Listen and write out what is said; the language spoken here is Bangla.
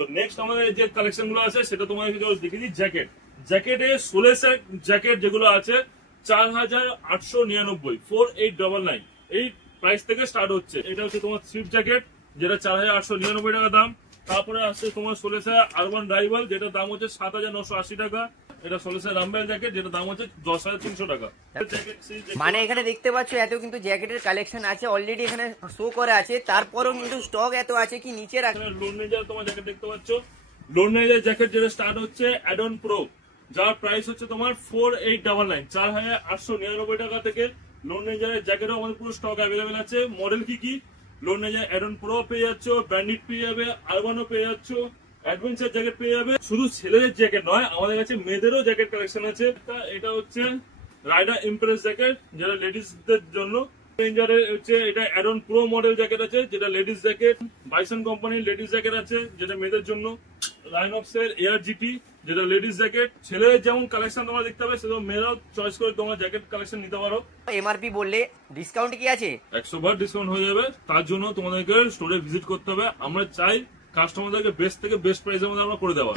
তো নেক্সট আমাদের যে কালেকশন গুলো আছে সেটা তোমাদেরকে দেখিয়ে দিই। জ্যাকেটে সোলেসের জ্যাকেট যেগুলো আছে 4899 4899 এই প্রাইস থেকে স্টার্ট হচ্ছে। এটা হচ্ছে তোমার স্লিপ জ্যাকেট যেটা 4899 টাকা দাম। তারপরে আসছে তোমার সোলেসের আরবান রাইভাল যেটা দাম হচ্ছে 7980 টাকা। এটা সোলেসের রামবেল জ্যাকেট যেটা দাম হচ্ছে 10300 টাকা। মানে এখানে দেখতে পাচ্ছ এত কিন্তু জ্যাকেটের কালেকশন আছে, অলরেডি এখানে শো করা আছে, তারপরেও কিন্তু স্টক এত আছে কি নিচে রাখা। লোন নেজার তোমার জ্যাকেট দেখতে পাচ্ছ, লোন নেজার জ্যাকেট যেটা স্টার্ট হচ্ছে অ্যাডন প্রো, যার প্রাইস হচ্ছে তোমার 4899 4899 টাকা থেকে লোন নেজারের জ্যাকেটও আমাদের পুরো স্টক অ্যাভেলেবেল আছে। মডেল কি লোন নেজার অ্যাডন প্রো পেয়ে যাচ্ছ, ব্যান্ডিট পেয়ে যাবে, আরবানও পেয়ে যাচ্ছ, অ্যাডভেঞ্চার জ্যাকেট পেয়ে যাবে। শুধু ছেলেদের জ্যাকেট নয়, আমাদের কাছে মেয়েদেরও জ্যাকেট কালেকশন আছে। এটা হচ্ছে রাইডার ইমপ্রেস জ্যাকেট যেটা লেডিসদের জন্য। রেঞ্জারের হচ্ছে এটা অ্যাডন প্রো মডেল জ্যাকেট আছে যেটা লেডিস জ্যাকেট। বাইসন কোম্পানির লেডিস জ্যাকেট আছে যেটা মেয়েদের জন্য। লাইনঅপসের এয়ার জিটি যেটা লেডিস জ্যাকেট। ছেলেদের যেমন কালেকশন তোমরা দেখতে পাবে সেরকম মেয়েরাও চয়েস করে তোমরা জ্যাকেট কালেকশন নিতে পারো। এমআরপি বললে ডিসকাউন্ট কি আছে? 100% ডিসকাউন্ট হয়ে যাবে। তার জন্য তোমাদেরকে স্টোরে ভিজিট করতে হবে। আমরা চাই কাস্টমারদেরকে বেস্ট থেকে বেস্ট প্রাইসের মধ্যে আমরা করে দেওয়া।